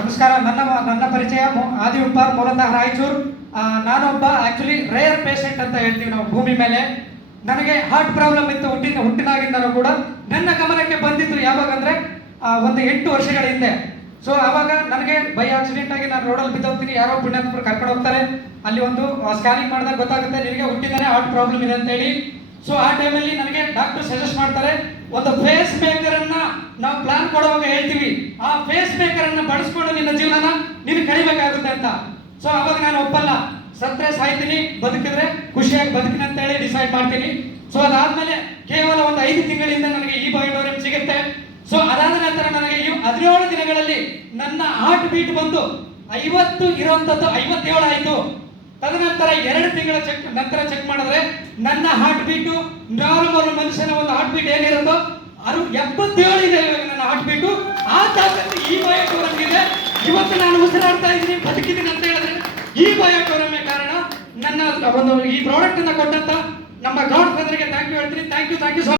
ನಮಸ್ಕಾರ. ನನ್ನ ಪರಿಚಯ ಆದಿ ಉಪ್ಪಾರ್, ಮೂಲತಃ ರಾಯಚೂರು. ನಾನೊಬ್ಬ ಆಕ್ಚುಲಿ ರೇರ್ ಪೇಷಂಟ್ ಅಂತ ಹೇಳ್ತೀವಿ ನಾವು ಭೂಮಿ ಮೇಲೆ. ನನಗೆ ಹಾರ್ಟ್ ಪ್ರಾಬ್ಲಮ್ ಇತ್ತು ಹುಟ್ಟಿನಾಗಿಂದನೂ ಕೂಡ. ನನ್ನ ಗಮನಕ್ಕೆ ಬಂದಿತ್ತು ಯಾವಾಗಂದ್ರೆ ಒಂದು 8 ವರ್ಷಗಳ ಹಿಂದೆ. ಸೊ ಆವಾಗ ನನಗೆ ಬೈ ಆಕ್ಸಿಡೆಂಟ್ ಆಗಿ ನಾನು ರೋಡಲ್ಲಿ ಬಿದ್ದೋಗ್ತೀನಿ. ಯಾರೋ ಪುಣ್ಯಾತ್ಮರು ಕರ್ಕೊಂಡು ಹೋಗ್ತಾರೆ. ಅಲ್ಲಿ ಒಂದು ಸ್ಕ್ಯಾನಿಂಗ್ ಮಾಡಿದಾಗ ಗೊತ್ತಾಗುತ್ತೆ ನಿನಗೆ ಹುಟ್ಟಿದಾನೆ ಹಾರ್ಟ್ ಪ್ರಾಬ್ಲಮ್ ಇದೆ ಅಂತ ಹೇಳಿ. ಸೊ ಆ ಟೈಮಲ್ಲಿ ನನಗೆ ಡಾಕ್ಟರ್ ಸಜೆಸ್ಟ್ ಮಾಡ್ತಾರೆ, ಒಂದು ಫೇಸ್ ಮೇಕರ್ ಅನ್ನ ನಾವು ಪ್ಲಾನ್ ಕೊಡುವಾಗ ಹೇಳ್ತೀವಿ, ಆ ಫೇಸ್ ಮೇಕರ್ ಅನ್ನ ಬಳಸ್ಕೊಂಡು ನಿನ್ನ ಜೀವನನ ನೀನು ಕಳಿಬೇಕಾಗುತ್ತೆ ಅಂತ. ಸೊ ಅವಾಗ ನಾನು ಒಪ್ಪಲ್ಲ, ಸತ್ರೆ ಸಾಯ್ತೀನಿ, ಬದುಕಿದ್ರೆ ಖುಷಿಯಾಗಿ ಬದುಕಿನ ಅಂತ ಹೇಳಿ ಡಿಸೈಡ್ ಮಾಡ್ತೀನಿ. ಸೊ ಅದಾದ್ಮೇಲೆ ಕೇವಲ ಒಂದು 5 ತಿಂಗಳಿಂದ ನನಗೆ ಈ ಬಯೋಡೋರಿಯಂ ಸಿಗುತ್ತೆ. ಸೊ ಅದಾದ ನಂತರ ನನಗೆ 17 ದಿನಗಳಲ್ಲಿ ನನ್ನ ಹಾರ್ಟ್ ಬೀಟ್ ಬಂದು 50 ಇರುವಂತದ್ದು 57 ಆಯ್ತು. ತದನಂತರ 2 ತಿಂಗಳ ನಂತರ ಚೆಕ್ ಮಾಡಿದ್ರೆ ನನ್ನ ಹಾರ್ಟ್ ಬೀಟು ನಾರ್ಮಲ್ ಮನುಷ್ಯನ ಒಂದು ಹಾರ್ಟ್ ಬೀಟ್ ಏನಿರುತ್ತೋ 77 ಇದೆ ನನ್ನ ಹಾರ್ಟ್ ಬೀಟು. ಆ ತಾಕತ್ತು ಈ ಬಯೋಡೋರಿಯಂ ಇದೆ. ಇವತ್ತು ನಾನು ಉಸಿರಾಡ್ತಾ ಇದ್ದೀನಿ, ಬದುಕಿದ್ದೀನಿ ಅಂತ ಹೇಳಿದ್ರೆ ಈ ಬಯೋಡೋರಿಯಂ ಕಾರಣ. ನನ್ನ ಒಂದು ಈ ಪ್ರಾಡಕ್ಟ್ ಅನ್ನ ಕೊಟ್ಟಂತ ನಮ್ಮ ಗಾಡ್ ಫಾದರ್ಗೆ ಥ್ಯಾಂಕ್ ಯು ಹೇಳ್ತೀನಿ. Thank you.